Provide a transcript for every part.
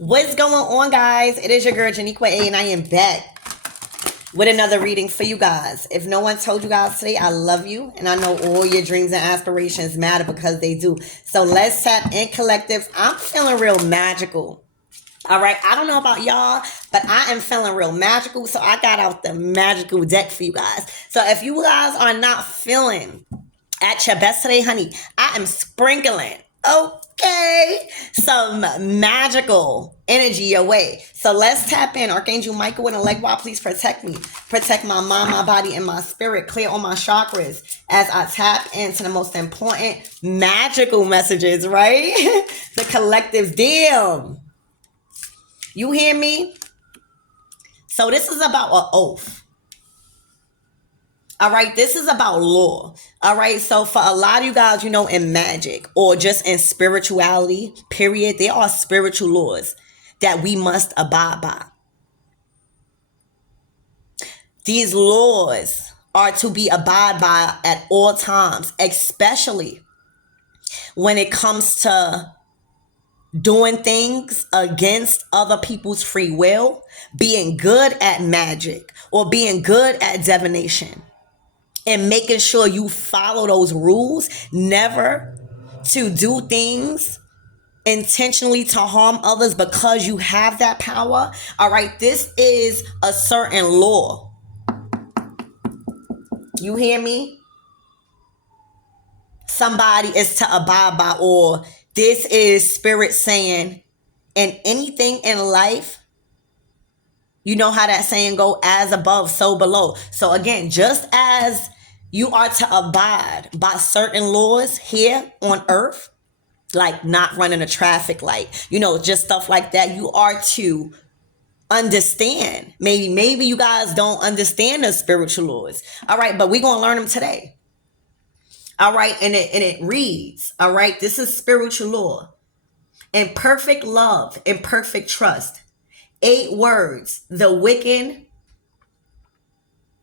What's going on, guys? It is your girl Janiqua A, and I am back with another reading for you guys. If no one told you guys today, I love you, and I know all your dreams and aspirations matter because they do. So let's tap in, collective. I'm feeling real magical. All right, I don't know about y'all, but I am feeling real magical, so I got out the magical deck for you guys. So if you guys are not feeling at your best today, honey, I am sprinkling, okay, some magical energy your way. So let's tap in. Archangel Michael and Elegwa, please protect me. Protect my mind, my body, and my spirit. Clear all my chakras as I tap into the most important magical messages, right? The collective's damn. You hear me? So this is about an oath. All right, this is about law. All right, so for a lot of you guys, you know, in magic or just in spirituality, period, there are spiritual laws that we must abide by. These laws are to be abided by at all times, especially when it comes to doing things against other people's free will, being good at magic or being good at divination, and making sure you follow those rules, never to do things intentionally to harm others because you have that power. All right, this is a certain law. You hear me? Somebody is to abide by, or this is spirit saying, in anything in life, you know how that saying go, as above, so below. So again, just as you are to abide by certain laws here on earth, like not running a traffic light, you know, just stuff like that, you are to understand. Maybe you guys don't understand the spiritual laws. All right, but we're going to learn them today. All right, and it reads, all right, this is spiritual law. In perfect love and perfect trust, 8 words, the Wiccan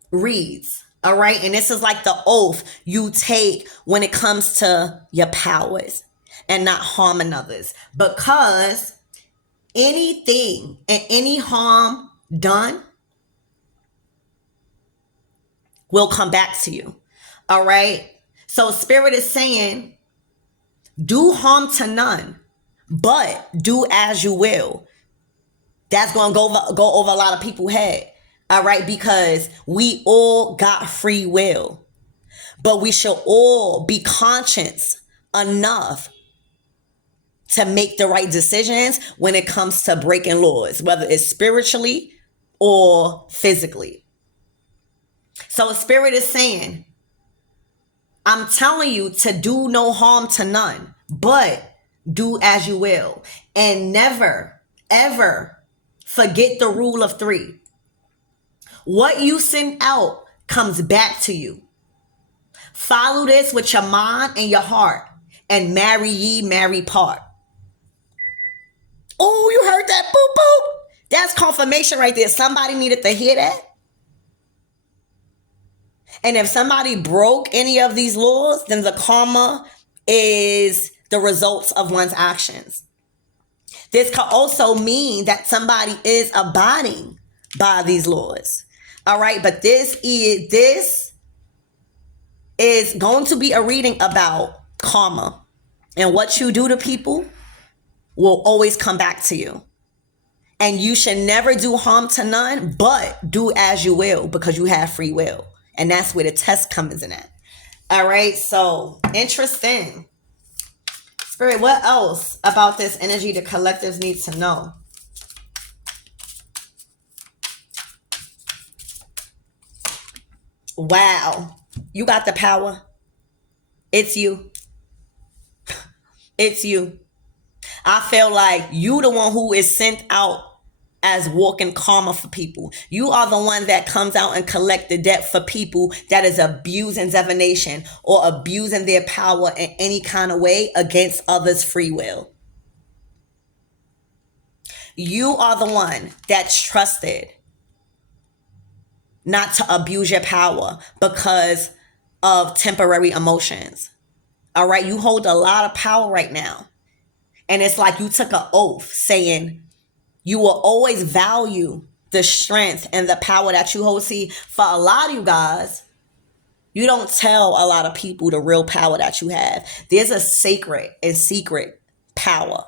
reads, all right? And this is like the oath you take when it comes to your powers and not harming others. Because anything and any harm done will come back to you, all right? So Spirit is saying, do harm to none, but do as you will. That's going to go over a lot of people's head. All right. Because we all got free will, but we should all be conscious enough to make the right decisions when it comes to breaking laws, whether it's spiritually or physically. So Spirit is saying, I'm telling you to do no harm to none, but do as you will. And never, ever forget the rule of 3. What you send out comes back to you. Follow this with your mind and your heart, and marry ye, marry part. Oh, you heard that? Boop, boop. That's confirmation right there. Somebody needed to hear that. And if somebody broke any of these laws, then the karma is the results of one's actions. This could also mean that somebody is abiding by these laws. All right, but this is going to be a reading about karma, and what you do to people will always come back to you. And you should never do harm to none, but do as you will, because you have free will. And that's where the test comes in at. All right, so interesting. Spirit, what else about this energy the collectives need to know? Wow, you got the power. It's you. It's you. I feel like you the one who is sent out as walking karma for people. You are the one that comes out and collect the debt for people that is abusing divination or abusing their power in any kind of way against others' free will. You are the one that's trusted not to abuse your power because of temporary emotions. All right, you hold a lot of power right now. And it's like you took an oath saying, You will always value the strength and the power that you hold. See, for a lot of you guys, you don't tell a lot of people the real power that you have. There's a sacred and secret power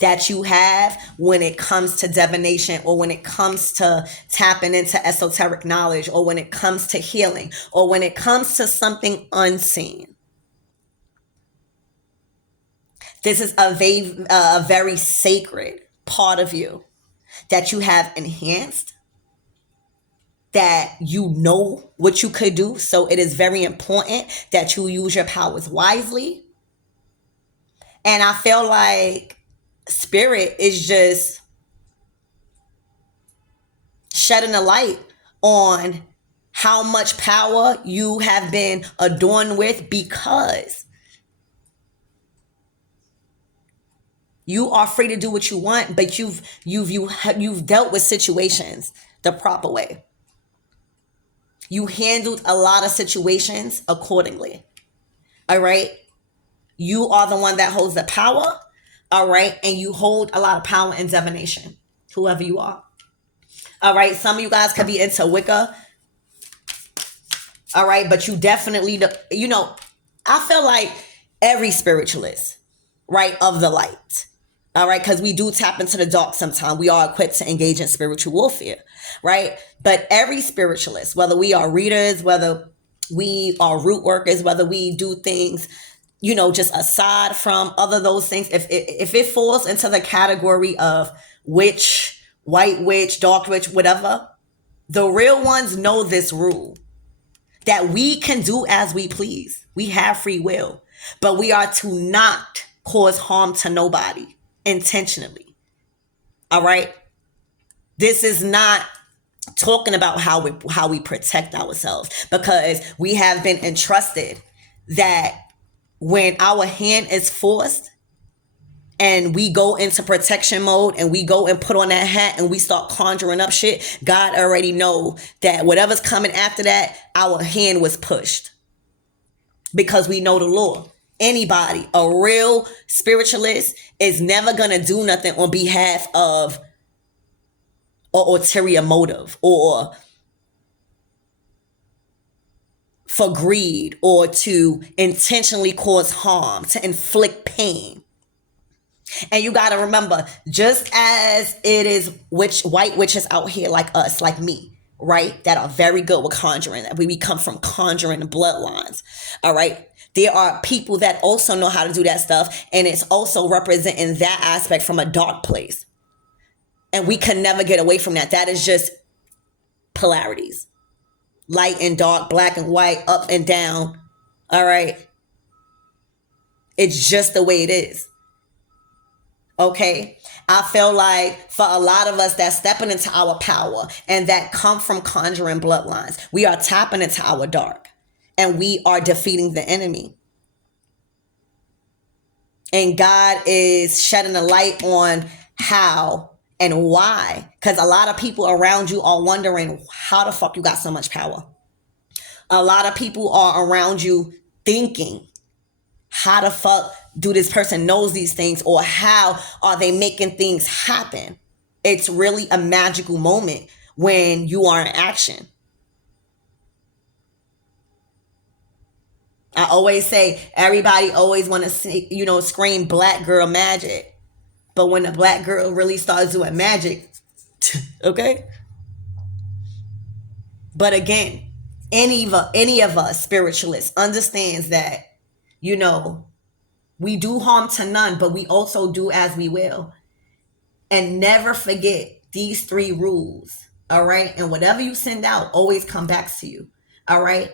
that you have when it comes to divination, or when it comes to tapping into esoteric knowledge, or when it comes to healing, or when it comes to something unseen. This is a very sacred part of you that you have enhanced, that you know what you could do. So it is very important that you use your powers wisely. And I feel like Spirit is just shedding a light on how much power you have been adorned with, because you are free to do what you want, but you've dealt with situations the proper way. You handled a lot of situations accordingly. All right. You are the one that holds the power. All right. And you hold a lot of power in divination, whoever you are. All right. Some of you guys could be into Wicca. All right. But you definitely, I feel like every spiritualist, right, of the light. All right. Because we do tap into the dark sometimes. We are equipped to engage in spiritual warfare. Right. But every spiritualist, whether we are readers, whether we are root workers, whether we do things, just aside from other those things, if it falls into the category of witch, white witch, dark witch, whatever, the real ones know this rule, that we can do as we please. We have free will, but we are to not cause harm to nobody intentionally. All right. This is not talking about how we protect ourselves, because we have been entrusted that when our hand is forced and we go into protection mode and we go and put on that hat and we start conjuring up shit, God already know that whatever's coming after that, our hand was pushed, because we know the law. Anybody, a real spiritualist, is never going to do nothing on behalf of or ulterior motive, or for greed, or to intentionally cause harm, to inflict pain. And you got to remember, just as it is white witches out here like us, like me, right, that are very good with conjuring, that we come from conjuring bloodlines. All right. There are people that also know how to do that stuff, and it's also representing that aspect from a dark place. And we can never get away from that. That is just polarities. Light and dark, black and white, up and down. All right. It's just the way it is. Okay. I feel like for a lot of us that's stepping into our power and that come from conjuring bloodlines, we are tapping into our dark and we are defeating the enemy. And God is shedding a light on how and why. Because a lot of people around you are wondering how the fuck you got so much power. A lot of people are around you thinking, how the fuck do this person knows these things, or how are they making things happen? It's really a magical moment when you are in action. I always say, everybody always want to see, scream black girl magic. But when the black girl really starts doing magic, okay? But again, any of us spiritualists understands that, we do harm to none, but we also do as we will. And never forget these 3 rules, all right? And whatever you send out always come back to you, all right?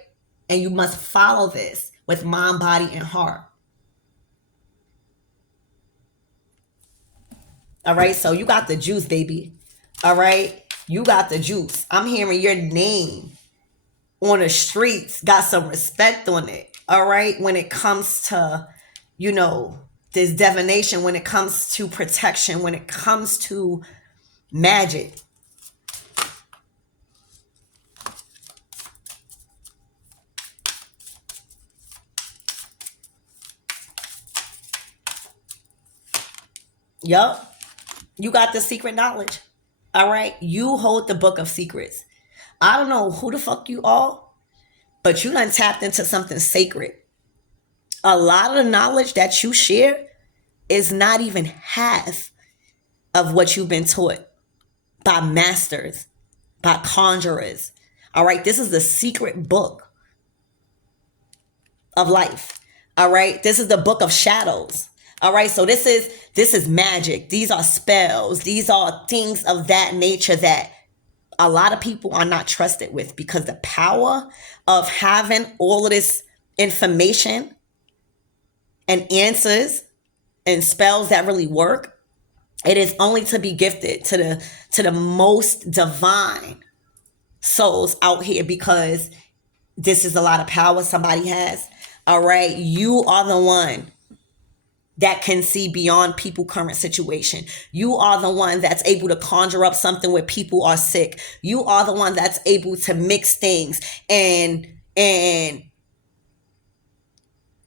And you must follow this with mind, body, and heart. All right? So you got the juice, baby. All right? You got the juice. I'm hearing your name on the streets got some respect on it. All right? When it comes to, this divination, when it comes to protection, when it comes to magic. Yup. You got the secret knowledge. All right. You hold the book of secrets. I don't know who the fuck you are, but you done tapped into something sacred. A lot of the knowledge that you share is not even half of what you've been taught by masters, by conjurers. All right. This is the secret book of life. All right. This is the book of shadows. All right. So this is magic. These are spells. These are things of that nature that a lot of people are not trusted with, because the power of having all of this information and answers and spells that really work, it is only to be gifted to the most divine souls out here, because this is a lot of power somebody has. All right. You are the one that can see beyond people's current situation. You are the one that's able to conjure up something where people are sick. You are the one that's able to mix things and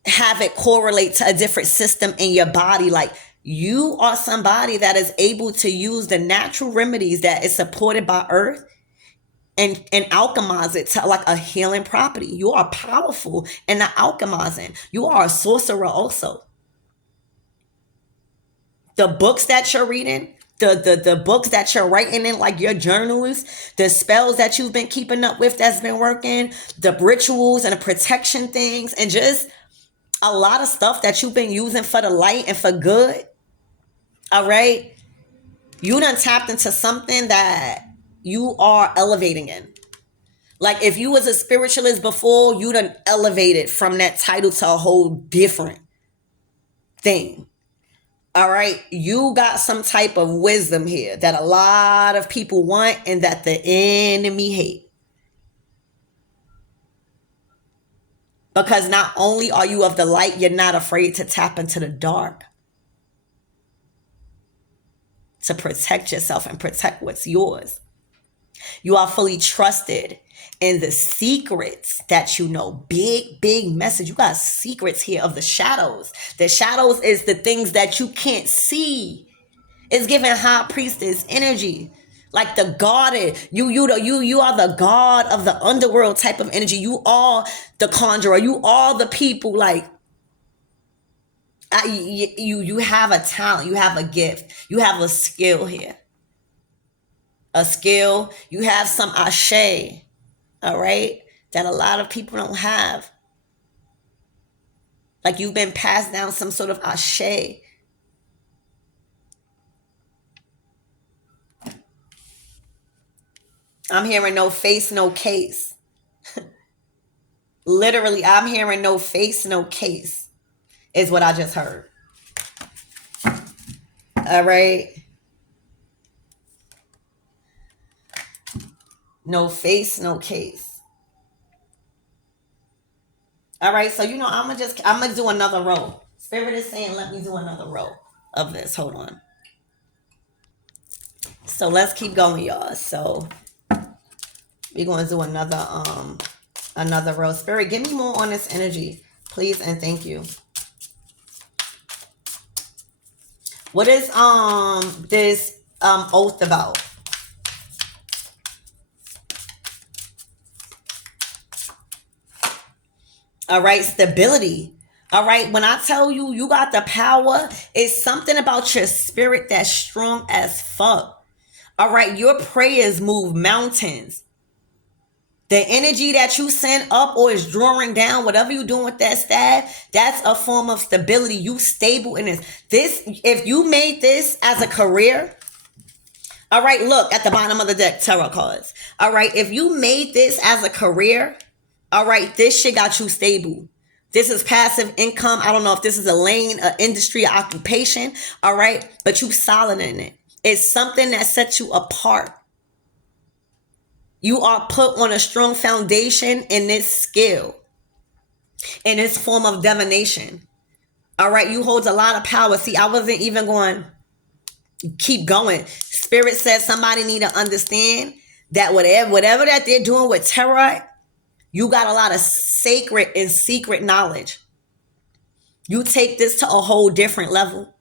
have it correlate to a different system in your body. Like, you are somebody that is able to use the natural remedies that is supported by earth and alchemize it to like a healing property. You are powerful in the alchemizing. You are a sorcerer also. The books that you're reading, the books that you're writing in, like your journals, the spells that you've been keeping up with that's been working, the rituals and the protection things, and just a lot of stuff that you've been using for the light and for good. All right. You done tapped into something that you are elevating in. Like, if you was a spiritualist before, you done elevated from that title to a whole different thing. All right. You got some type of wisdom here that a lot of people want and that the enemy hate. Because not only are you of the light, you're not afraid to tap into the dark to protect yourself and protect what's yours. You are fully trusted in the secrets that you know. Big message. You got secrets here of the shadows. The shadows is the things that you can't see. It's giving high priestess energy. Like the guarded. You are the god of the underworld type of energy. You are the conjurer. You are the people. Like, you have a talent. You have a gift. You have a skill here. A skill. You have some ashe. All right, that a lot of people don't have. Like, you've been passed down some sort of ashe. I'm hearing no face, no case. Literally, I'm hearing no face, no case is what I just heard. All right. No face, no case. All right. So, I'm going to do another row. Spirit is saying, let me do another row of this. Hold on. So let's keep going, y'all. So we're going to do another row. Spirit, give me more on this energy, please, and thank you. What is this oath about? All right, stability. All right, when I tell you you got the power, it's something about your spirit that's strong as fuck. All right, your prayers move mountains. The energy that you send up or is drawing down, whatever you're doing with that staff, that's a form of stability. You stable in this. If you made this as a career, all right, look at the bottom of the deck, tarot cards. All right, if you made this as a career, all right, this shit got you stable. This is passive income. I don't know if this is a lane, an industry, an occupation. All right, but you solid in it. It's something that sets you apart. You are put on a strong foundation in this skill, in this form of divination. All right, you hold a lot of power. See, I wasn't even going to keep going. Spirit says somebody need to understand that whatever that they're doing with tarot, you got a lot of sacred and secret knowledge. You take this to a whole different level.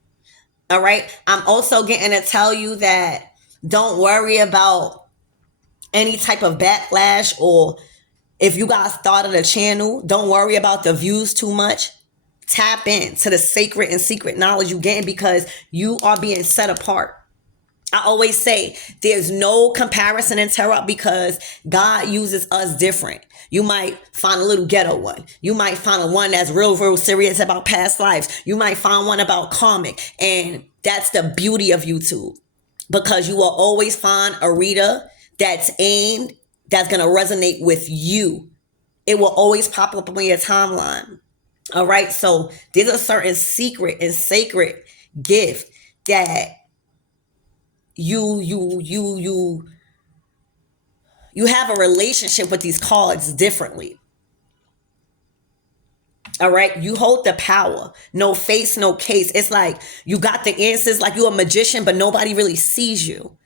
All right. I'm also getting to tell you that don't worry about any type of backlash, or if you guys started a channel, don't worry about the views too much. Tap into the sacred and secret knowledge you're getting, because you are being set apart. I always say there's no comparison in tarot, because God uses us different. You might find a little ghetto one. You might find a one that's real serious about past lives. You might find one about karmic. And that's the beauty of YouTube, because you will always find a reader that's aimed, that's going to resonate with you. It will always pop up on your timeline. All right. So there's a certain secret and sacred gift that you have a relationship with these cards differently. All right. You hold the power. No face, no case. It's like you got the answers, like you're a magician, but nobody really sees you.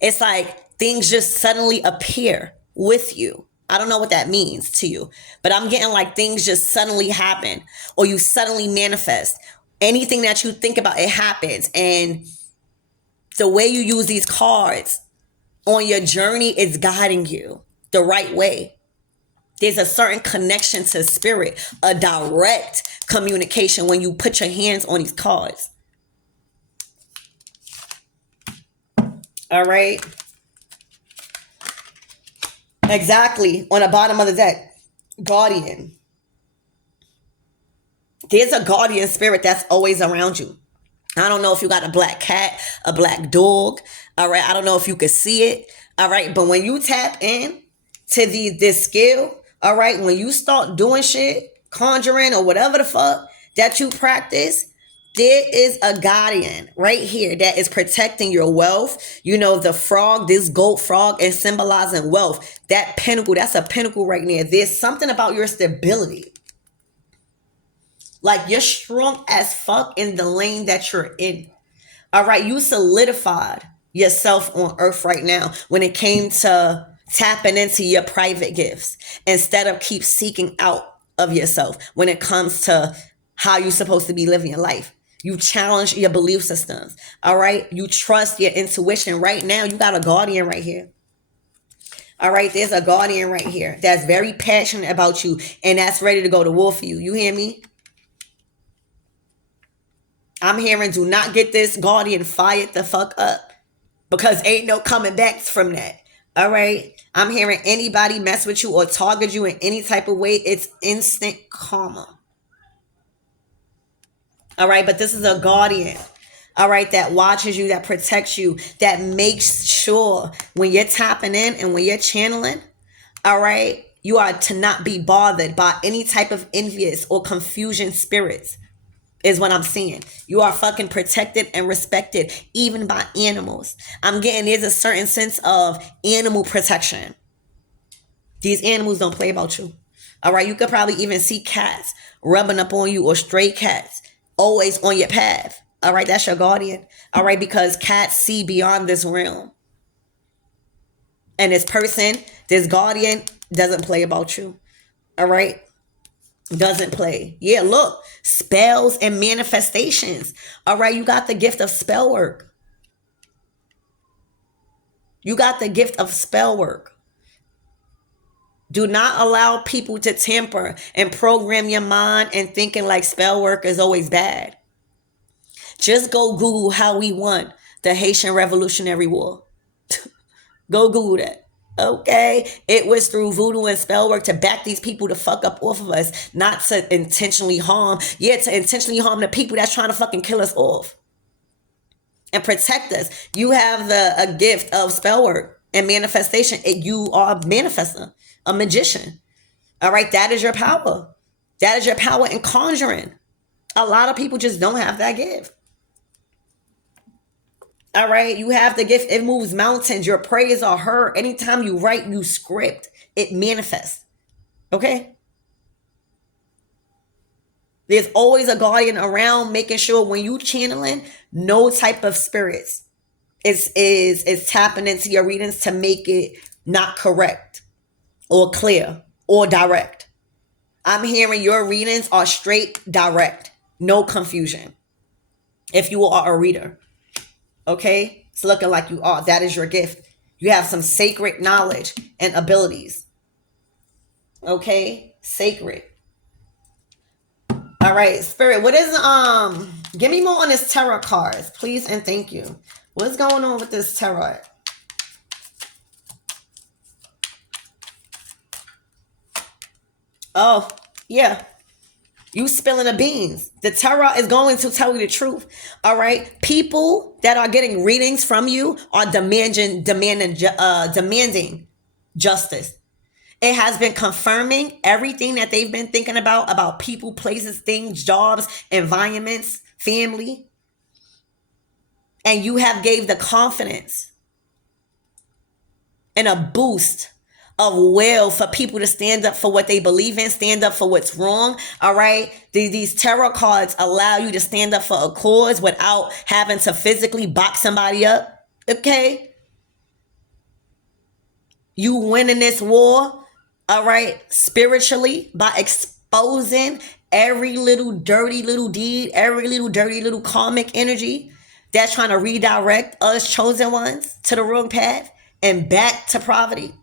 It's like things just suddenly appear with you. I don't know what that means to you, but I'm getting like things just suddenly happen, or you suddenly manifest. Anything that you think about, it happens. And the way you use these cards on your journey is guiding you the right way. There's a certain connection to spirit, a direct communication when you put your hands on these cards. All right. Exactly. On the bottom of the deck, guardian. There's a guardian spirit that's always around you. I don't know if you got a black cat, a black dog. All right. I don't know if you could see it. All right. But when you tap in to this skill, all right, when you start doing shit, conjuring or whatever the fuck that you practice, there is a guardian right here that is protecting your wealth. You know, the frog, this gold frog, is symbolizing wealth. That pinnacle, that's a pinnacle right there. There's something about your stability. Like you're strong as fuck in the lane that you're in. All right, you solidified yourself on earth right now when it came to tapping into your private gifts instead of keep seeking out of yourself when it comes to how you're supposed to be living your life. You challenge your belief systems. All right, you trust your intuition. Right now, you got a guardian right here. All right, there's a guardian right here that's very passionate about you and that's ready to go to war for you. You hear me? I'm hearing do not get this guardian fired the fuck up, because ain't no coming back from that. All right. I'm hearing anybody mess with you or target you in any type of way, it's instant karma. All right. But this is a guardian. All right. That watches you, that protects you, that makes sure when you're tapping in and when you're channeling, all right, you are to not be bothered by any type of envious or confusion spirits. Is what I'm seeing. You are fucking protected and respected, even by animals. I'm getting there's a certain sense of animal protection. These animals don't play about you. All right, you could probably even see cats rubbing up on you, or stray cats always on your path. All right, that's your guardian. All right, because cats see beyond this realm. And this person, this guardian, doesn't play about you. All right. Doesn't play. Yeah, look, spells and manifestations. All right, you got the gift of spell work. You got the gift of spell work. Do not allow people to tamper and program your mind and thinking like spell work is always bad. Just go Google how we won the Haitian Revolutionary War. Go Google that. Okay, it was through voodoo and spell work to back these people to fuck up off of us, not to intentionally harm. Yeah, to intentionally harm the people that's trying to fucking kill us off and protect us. You have a gift of spell work and manifestation. You are a manifestor, a magician. All right, that is your power. That is your power in conjuring. A lot of people just don't have that gift. All right, you have the gift. It moves mountains. Your prayers are heard. Anytime you write, you script, it manifests. Okay? There's always a guardian around making sure when you channeling, no type of spirits is tapping into your readings to make it not correct or clear or direct. I'm hearing your readings are straight direct. No confusion. if you are a reader. Okay? It's looking like you are. That is your gift. You have some sacred knowledge and abilities. Okay? Sacred. All right, Spirit, what is give me more on this tarot cards, please and thank you. What's going on with this tarot? Oh, yeah. You spilling the beans. The tarot is going to tell you the truth. All right. People that are getting readings from you are demanding justice. It has been confirming everything that they've been thinking about people, places, things, jobs, environments, family. And you have gave the confidence and a boost of will for people to stand up for what they believe in, stand up for what's wrong. All right. These tarot cards allow you to stand up for a cause without having to physically box somebody up. Okay. You winning this war. All right. Spiritually, by exposing every little dirty little deed, every little dirty little karmic energy that's trying to redirect us chosen ones to the wrong path and back to poverty.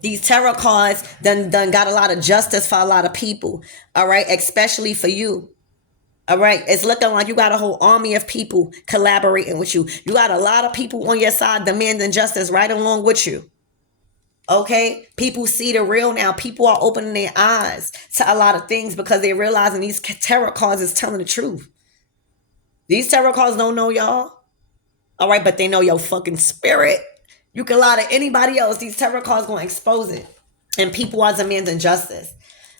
These tarot cards done got a lot of justice for a lot of people. All right. Especially for you. All right. It's looking like you got a whole army of people collaborating with you. You got a lot of people on your side demanding justice right along with you. Okay. People see the real now. People are opening their eyes to a lot of things because they're realizing these tarot cards is telling the truth. These tarot cards don't know y'all. All right. But they know your fucking spirit. You can lie to anybody else. These tarot cards going to expose it. And people are demanding justice.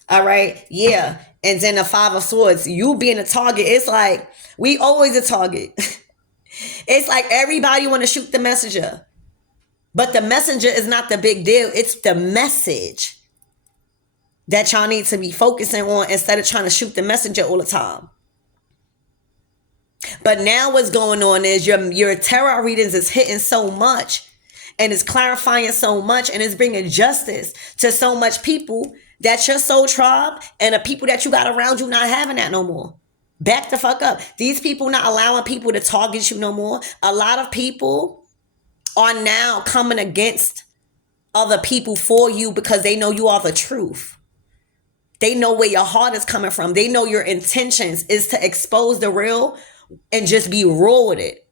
All right. Yeah. And then the Five of Swords, you being a target. It's like, we always a target. It's like everybody want to shoot the messenger. But the messenger is not the big deal. It's the message that y'all need to be focusing on instead of trying to shoot the messenger all the time. But now what's going on is your tarot readings is hitting so much and it's clarifying so much and it's bringing justice to so much people that your soul tribe and the people that you got around you not having that no more. Back the fuck up. These people not allowing people to target you no more. A lot of people are now coming against other people for you because they know you are the truth. They know where your heart is coming from. They know your intentions is to expose the real and just be raw with it.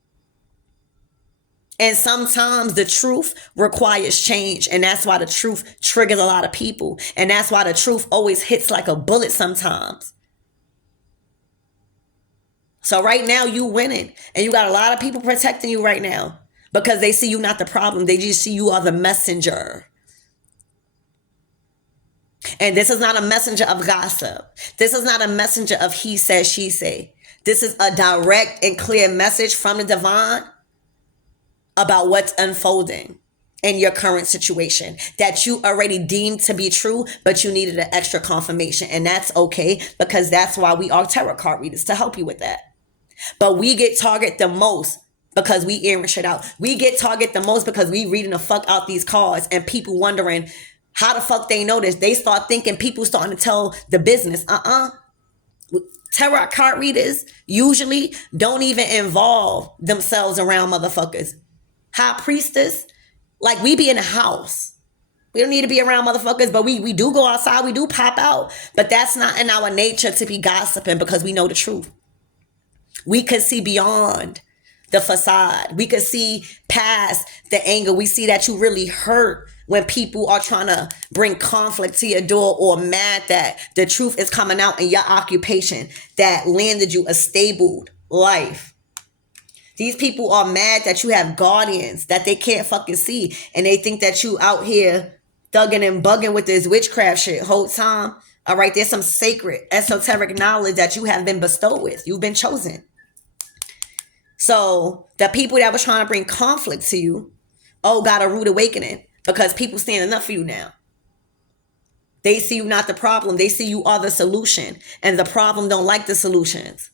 And sometimes the truth requires change. And that's why the truth triggers a lot of people. And that's why the truth always hits like a bullet sometimes. So right now you winning. And you got a lot of people protecting you right now. Because they see you not the problem. They just see you are the messenger. And this is not a messenger of gossip. This is not a messenger of he says, she say. This is a direct and clear message from the divine about what's unfolding in your current situation that you already deemed to be true, but you needed an extra confirmation. And that's okay, because that's why we are tarot card readers, to help you with that. But we get targeted the most because we airing shit out. We get targeted the most because we reading the fuck out these cards and people wondering how the fuck they know this. They start thinking people starting to tell the business. Tarot card readers usually don't even involve themselves around motherfuckers. High Priestess, like we be in the house. We don't need to be around motherfuckers, but we do go outside. We do pop out. But that's not in our nature to be gossiping because we know the truth. We could see beyond the facade. We could see past the anger. We see that you really hurt when people are trying to bring conflict to your door or mad that the truth is coming out in your occupation that landed you a stable life. These people are mad that you have guardians that they can't fucking see. And they think that you out here thugging and bugging with this witchcraft shit whole time. All right, there's some sacred, esoteric knowledge that you have been bestowed with. You've been chosen. So the people that were trying to bring conflict to you, got a rude awakening because people standing up for you now. They see you not the problem. They see you are the solution. And the problem don't like the solutions.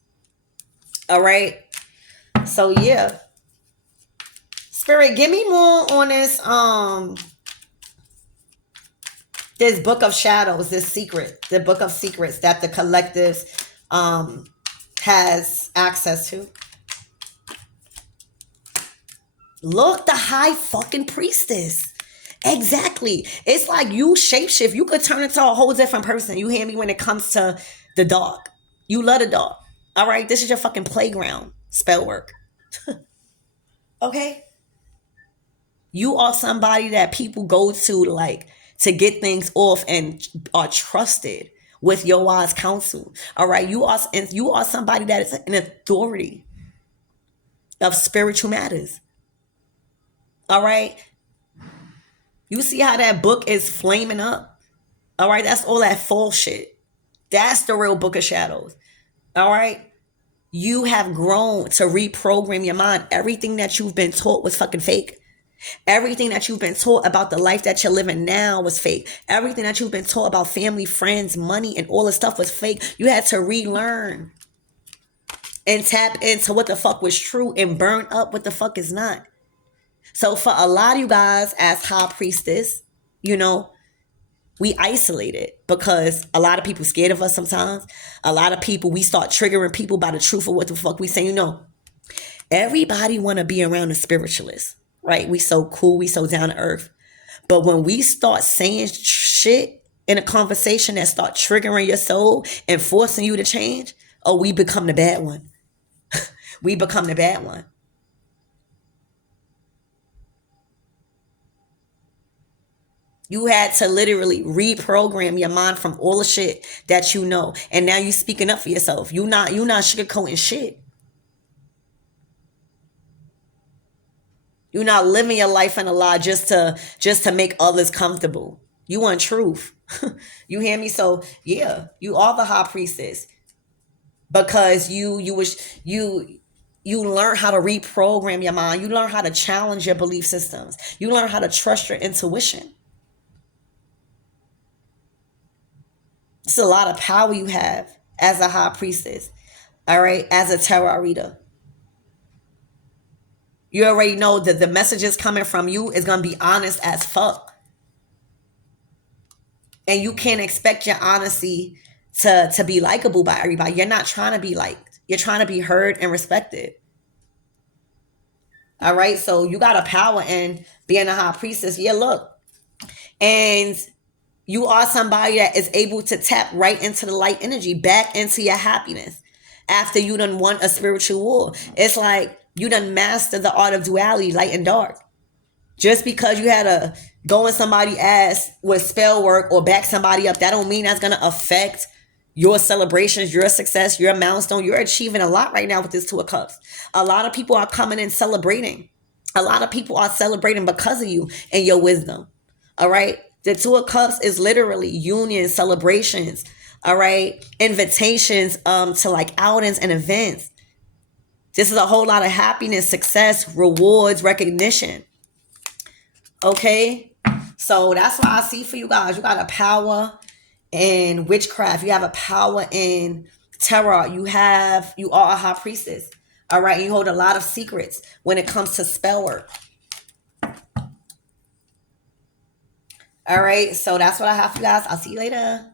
All right. So yeah. Spirit, give me more on this book of shadows, this secret, the book of secrets that the collectives have has access to. Look, the high fucking priestess. Exactly. It's like you shapeshift. You could turn into a whole different person. You hear me? When it comes to the dog. You love the dog. All right? This is your fucking playground. Spell work. Okay? You are somebody that people go to like to get things off and are trusted with your wise counsel. All right? You are somebody that is an authority of spiritual matters. All right? You see how that book is flaming up? All right? That's all that false shit. That's the real book of shadows. All right? You have grown to reprogram your mind. Everything that you've been taught was fucking fake. Everything that you've been taught about the life that you're living now was fake. Everything that you've been taught about family, friends, money, and all this stuff was fake. You had to relearn and tap into what the fuck was true and burn up what the fuck is not. So for a lot of you guys as high priestess, you know, we isolated because a lot of people scared of us sometimes. A lot of people, we start triggering people by the truth of what the fuck we say. You know, everybody want to be around a spiritualist, right? We so cool, we so down to earth. But when we start saying shit in a conversation that start triggering your soul and forcing you to change, oh, we become the bad one. We become the bad one. You had to literally reprogram your mind from all the shit that you know. And now you speaking up for yourself. You not sugarcoating shit. You're not living your life in a lie just to make others comfortable. You want truth. You hear me? So yeah, you are the high priestess. Because you learn how to reprogram your mind. You learn how to challenge your belief systems. You learn how to trust your intuition. It's a lot of power you have as a high priestess. All right, as a tarot reader. You already know that the messages coming from you is going to be honest as fuck. And you can't expect your honesty to be likable by everybody. You're not trying to be liked. You're trying to be heard and respected. All right, so you got a power in being a high priestess. Yeah, look. And you are somebody that is able to tap right into the light energy, back into your happiness after you done won a spiritual war. It's like you done mastered the art of duality, light and dark. Just because you had to go in somebody's ass with spell work or back somebody up, that don't mean that's going to affect your celebrations, your success, your milestone. You're achieving a lot right now with this Two of Cups. A lot of people are coming in celebrating. A lot of people are celebrating because of you and your wisdom. All right. The Two of Cups is literally union, celebrations, all right, invitations to like outings and events. This is a whole lot of happiness, success, rewards, recognition. Okay, so that's what I see for you guys. You got a power in witchcraft. You have a power in tarot. You are a high priestess. All right, you hold a lot of secrets when it comes to spell work. All right, so that's what I have for you guys. I'll see you later.